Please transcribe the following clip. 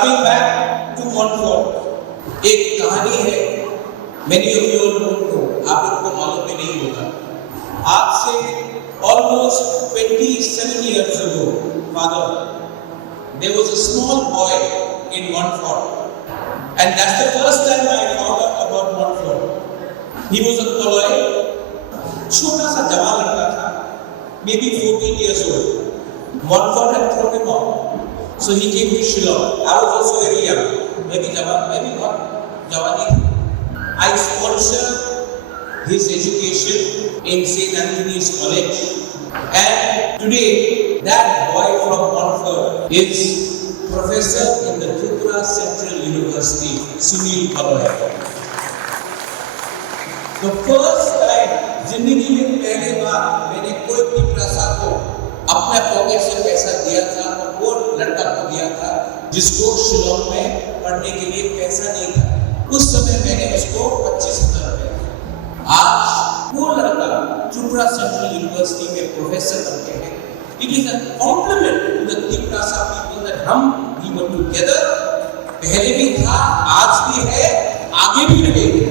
Coming back to Montfort, एक कहानी है, many of you all don't know, आप लोगों को मालूम भी नहीं होगा। आज से almost 27 years ago, father, there was a small boy in Montfort, and that's the first time I found out about Montfort. He was a colloy, छोटा सा जवान लड़का था, maybe 14 years old. Montfort had thrown him out. So he came to Shillong. I was also very young, maybe Jawan, maybe not Jawani. I sponsored his education in St. Anthony's College, and today that boy from Montfort is professor in the Tripura Central University, Sunil Palwai. The first time जिंदगी में पहली बार मैंने कोई पिपरासा को अपने pocket से पैसा दिया था, वो लड़का को दिया था जिसको शिलोंग में पढ़ने के लिए पैसा नहीं था। उस समय मैंने उसको 25,000 रुपए। आज वो लड़का त्रिपुरा सेंट्रल यूनिवर्सिटी में प्रोफेसर बनते हैं। It is a compliment to the त्रिपुरासा पीपल दैट हम वी वर टुगेदर। पहले भी था, आज भी है, आगे भी रहेंगे।